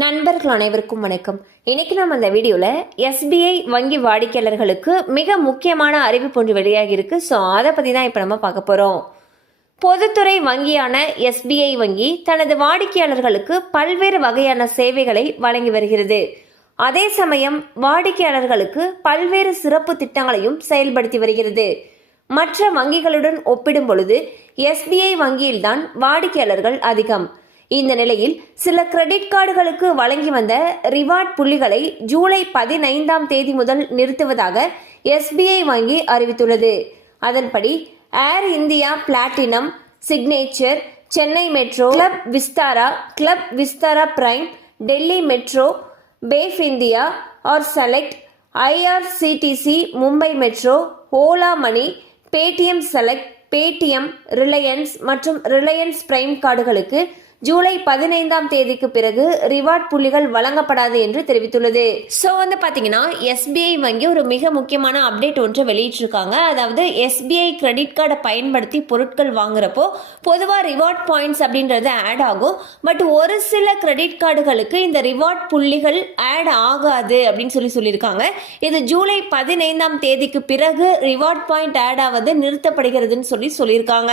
நண்பர்கள் அனைவருக்கும் வணக்கம். இன்னைக்கு நம்ம இந்த வீடியோவில் எஸ்பிஐ வங்கி வாடிக்கையாளர்களுக்கு மிக முக்கியமான அறிவிப்பு ஒன்று வெளியாகி இருக்கு. ஸோ அதை பற்றி தான் இப்போ நம்ம பார்க்க போகிறோம் பொதுத்துறை வங்கியான எஸ்பிஐ வங்கி தனது வாடிக்கையாளர்களுக்கு பல்வேறு வகையான சேவைகளை வழங்கி வருகிறது. அதே சமயம் வாடிக்கையாளர்களுக்கு பல்வேறு சிறப்பு திட்டங்களையும் செயல்படுத்தி வருகிறது. மற்ற வங்கிகளுடன் ஒப்பிடும் பொழுது எஸ்பிஐ வங்கியில்தான் வாடிக்கையாளர்கள் அதிகம். இந்த நிலையில் சில கிரெடிட் கார்டுகளுக்கு வழங்கி வந்த ரிவார்ட் புள்ளிகளை ஜூலை பதினைந்தாம் தேதி முதல் நிறுத்துவதாக எஸ்பிஐ வங்கி அறிவித்துள்ளது. அதன்படி Air India platinum signature Chennai metro club Vistara club Vistara prime Delhi metro Fab India R select IRCTC Mumbai metro Ola money Paytm select Paytm Reliance மற்றும் ரிலையன்ஸ் பிரைம் கார்டுகளுக்கு ஜூலை பதினைந்தாம் தேதிக்கு பிறகு ரிவார்ட் புள்ளிகள் வழங்கப்படாது என்று தெரிவித்துள்ளது. ஸோ வந்து பார்த்தீங்கன்னா எஸ்பிஐ வங்கி ஒரு மிக முக்கியமான அப்டேட் ஒன்றை வெளியிட்டிருக்காங்க. அதாவது எஸ்பிஐ கிரெடிட் கார்டை பயன்படுத்தி பொருட்கள் வாங்குறப்போ பொதுவாக ரிவார்ட் பாயிண்ட்ஸ் அப்படின்றது ஆட் ஆகும். பட் ஒரு சில கிரெடிட் கார்டுகளுக்கு இந்த ரிவார்ட் புள்ளிகள் ஆட் ஆகாது அப்படின்னு சொல்லி சொல்லியிருக்காங்க. இது ஜூலை பதினைந்தாம் தேதிக்கு பிறகு ரிவார்ட் பாயிண்ட் ஆட் ஆவது நிறுத்தப்படுகிறதுன்னு சொல்லி சொல்லியிருக்காங்க.